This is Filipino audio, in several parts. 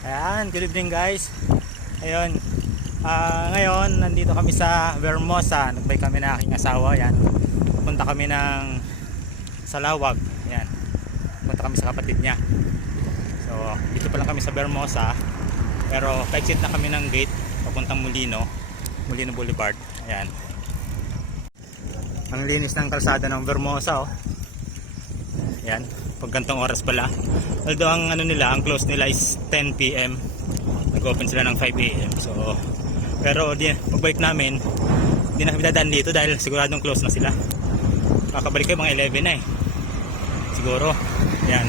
Ayan, good evening guys. Ayun, ngayon nandito kami sa Vermosa. Nagbay kami na aking asawa. Ayan, punta kami ng Salawag. Ayan, punta kami sa kapatid niya. So, dito pa lang kami sa Vermosa. Pero pa-exit na kami ng gate papuntang Molino Boulevard. Ayan, ang linis ng kalsada ng Vermosa, oh. Ayan, pag gantong oras pala. Although ang ano nila, ang close nila is 10 PM. Nag-open sila ng 5 AM. So, pero pagbalik namin, hindi na kami dadaan dito dahil siguradong close na sila. Kakabalik kayo mga 11 na eh. Siguro. Ayan.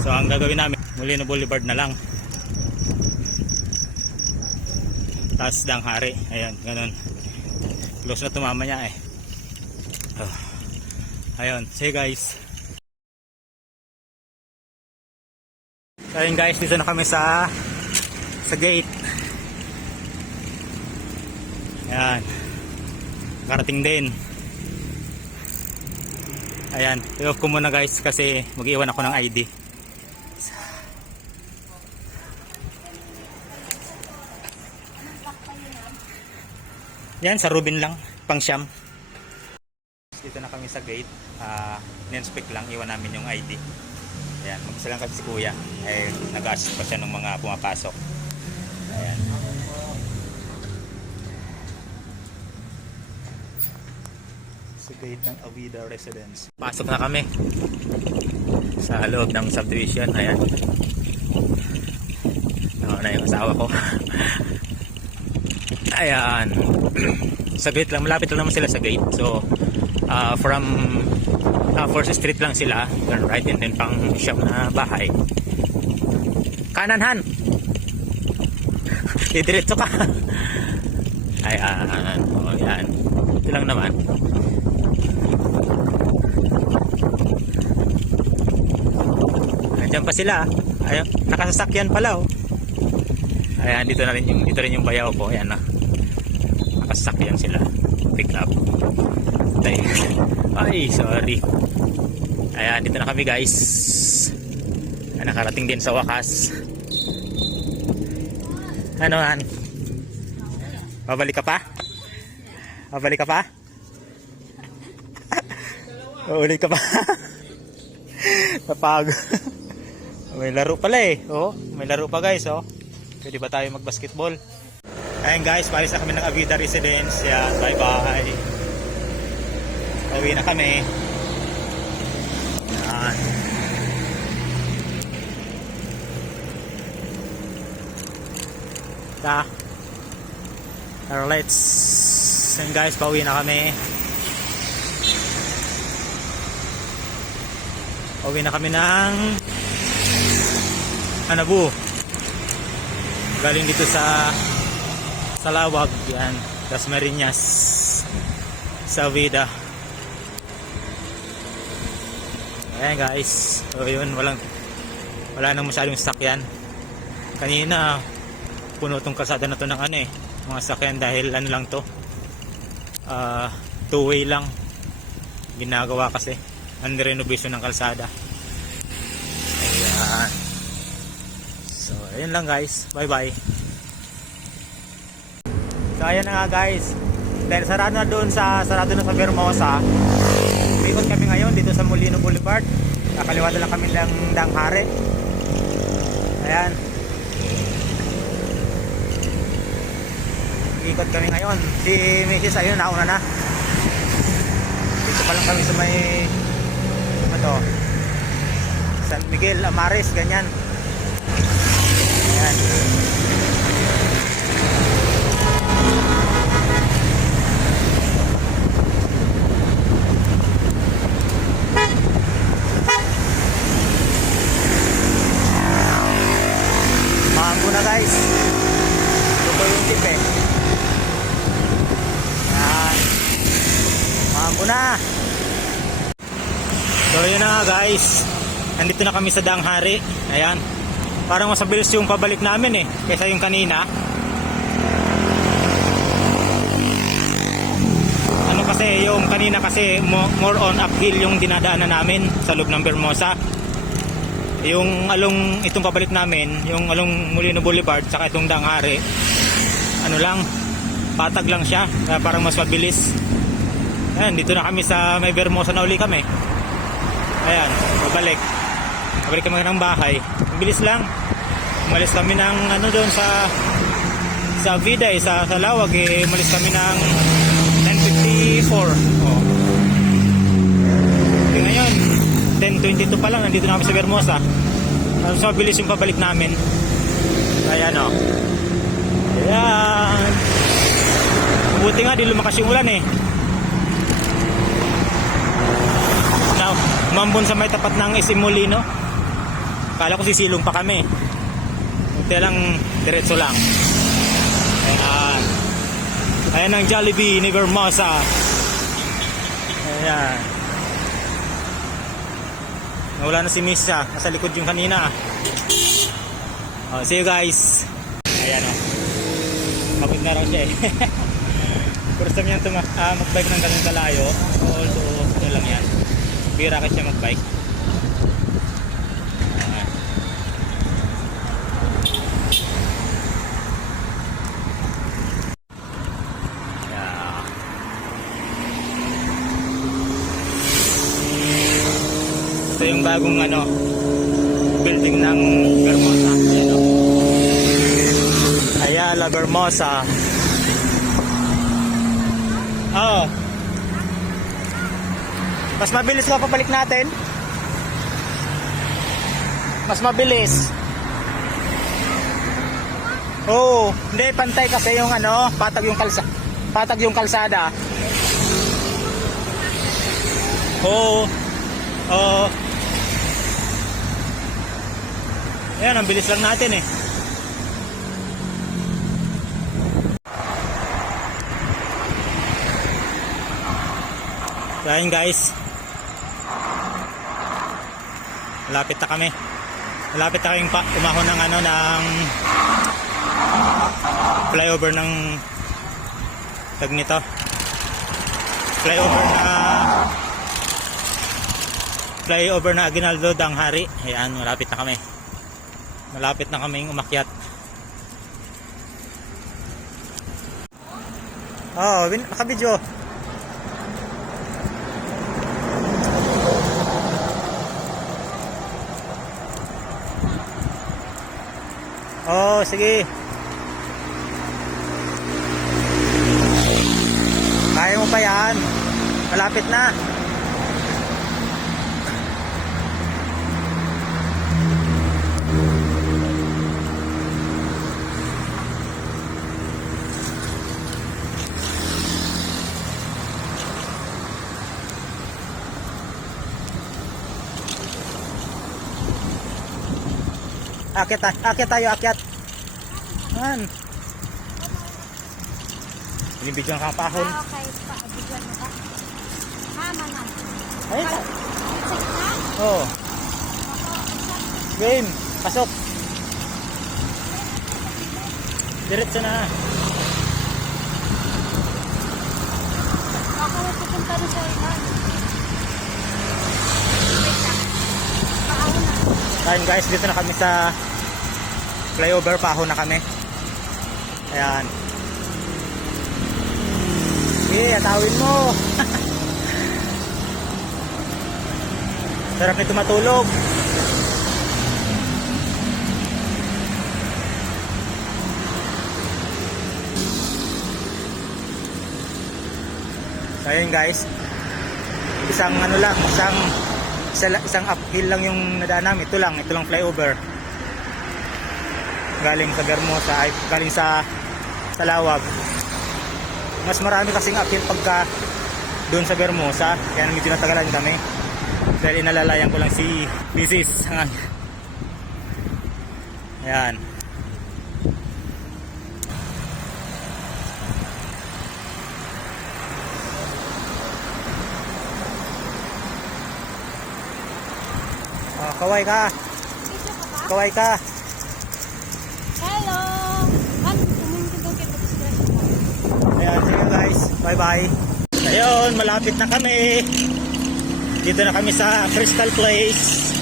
So, ang gagawin namin, Molino Boulevard na lang. Taas Danghari. Ayan, ganun. Close na tumama niya eh. Ayun, say guys. So ayun guys, dito na kami sa gate. Ayan, karating din. Ayan, i-off ko muna guys kasi mag-iwan ako ng ID. Yan, sa Rubin lang, pang Siyam. Dito na kami sa gate. Ninspect lang, iwan namin yung ID. Ayan, mag-isa lang kasi si kuya. Eh, nag-assist pa siya ng mga pumapasok. Ayan. Sa gate ng Avida Residence. Pasok na kami sa loob ng subdivision. Ayan. Ako na yung asawa ko. Ayan. Sa gate lang, malapit lang naman sila sa gate. So, from First Street lang sila, turn right, and then pang Siyam na bahay. Kanan Han, didiretso ka. Ayan, o yan, ito lang naman. Nandiyan pa sila. Ayan, nakasasakyan pala, oh. Ayan, dito rin yung bayaw ko. Ayan na, nakasasakyan sila, pick up. Ay, sorry. Ayan, dito na kami guys. Ayan, nakarating din sa wakas. Ano Han? Babalik ka pa? Babalik ka pa? Babalik ka pa? Napagod. May laro pala eh. Oh, may laro pa guys, oh. Pwede ba tayo mag-basketball? Ayan guys, palis na kami ng Avida Residence. Yan, bye bye. Uwi na kami. Yan. Let's. And guys, pauwi na kami. Pauwi na kami ng Anabu. Galing dito sa Salawag. Yan, Das Marinas sa Avida. Ayan guys, so yun, wala nang masyadong sasakyan. Kanina puno tong kalsada na to ng mga sasakyan dahil lang to, two-way lang ginagawa kasi, under renovation ng kalsada. Ayan, so ayun lang guys, bye bye. So ayan na nga guys, dahil sarado na sa Vermosa, ikot kami ngayon dito sa Molino Boulevard. Kakaliwata lang kami ng Danghari. Ayan, ikot kami ngayon. Si Mrs. ayun, nauna na. Dito pa lang kami sa may San Miguel, Amares, ganyan. Ayan. Mango na guys. Ito yung tip eh. Yan. Mango na. So yun na nga guys. Nandito na kami sa Danghari. Ayan. Parang mas mabilis yung pabalik namin eh, kaysa yung kanina. Ano kasi, yung kanina kasi more on uphill yung dinadaanan namin sa loob ng Vermosa. Yung along itong pabalik namin, yung along Molino Boulevard tsaka itong Daang Hari, ano lang, patag lang siya, kaya parang mas mabilis. Ayan, dito na kami sa May Vermosa na uli kami. Ayan, babalik kami ng bahay. Mabilis lang. Umalis kami ng ano doon sa Vida sa Lawag umalis kami ng 10:54. Oh. E ngayon 10:22 pa lang nandito na kami sa Vermosa. So mabilis yung pabalik namin. Ayan o. Ayan. Buti nga di lumakas yung ulan Now, umambon sa may tapat ng SM Molino. Kala ko sisilong pa kami. Buti lang diretso lang. Ayan. Ayan ang Jollibee ni Vermosa. Ayan. Nawala na si Misa. Nasa likod yung kanina. Oh, see you guys. Ayan o. Kapit na raw siya First time yan mag-bike ng ganun kalayo. Although, ano lang yan. Bira ka siya mag-bike. Ito yung bagong building ng Vermosa. Ayala Vermosa. Oh. Mas mabilis ba pabalik natin? Mas mabilis. Oh, hindi pantay kasi yung patag yung kalsada. Oh. Oh. Ayan, ang bilis lang natin So, ayun guys. Malapit na kami. Malapit na kaming umahon ng ng flyover ng tag nito. Flyover na Aguinaldo Daang Hari. Ayan, malapit na kami. Malapit na kaming umakyat. Oh, nakabidyo. Oh, sige. Kaya mo pa yan. Malapit na. Akyat tayo. Man. Binibidyoan ka ang pahon. Okay. Paabigyan mo ba? Naman. Ayun. Sige na? Oo. Game. Pasok. Diretso na. Ako pupunta na sa ilan. Paahon na. Ayun guys, dito na kami sa flyover, pahon na kami. Ayan. Okay, atawin mo. Sarap nito matulog. So ayun guys, isang uphill lang yung nadaan namin. Ito lang flyover galing sa Vermosa, ay galing sa Lawag. Mas marami kasing uphill pagka doon sa Vermosa, kaya medyo natagalan kami dahil inalalayan ko lang si Mrs. Ayan. Kaway ka. Kaway ka. Hello! Tumingin doon kay Patisgas. Ayan, see you guys. Bye bye. Ayun, malapit na kami. Dito na kami sa Crystal Place.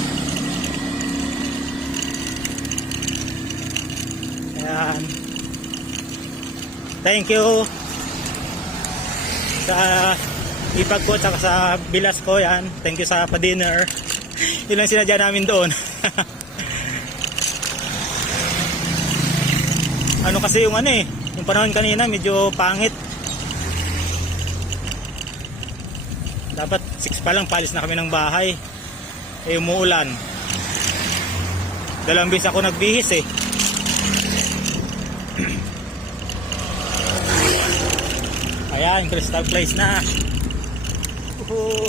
Ayan. Thank you sa ipag ko at sa bilas ko. Yan. Thank you sa pa-dinner. Yun lang sinadya namin doon. Ano kasi yung ano eh, yung panahon kanina medyo pangit. Dapat 6 pa lang palis na kami ng bahay. Eh umuulan. 2 beses ako nagbihis eh. Ayan, Crystal Place na. Uhu.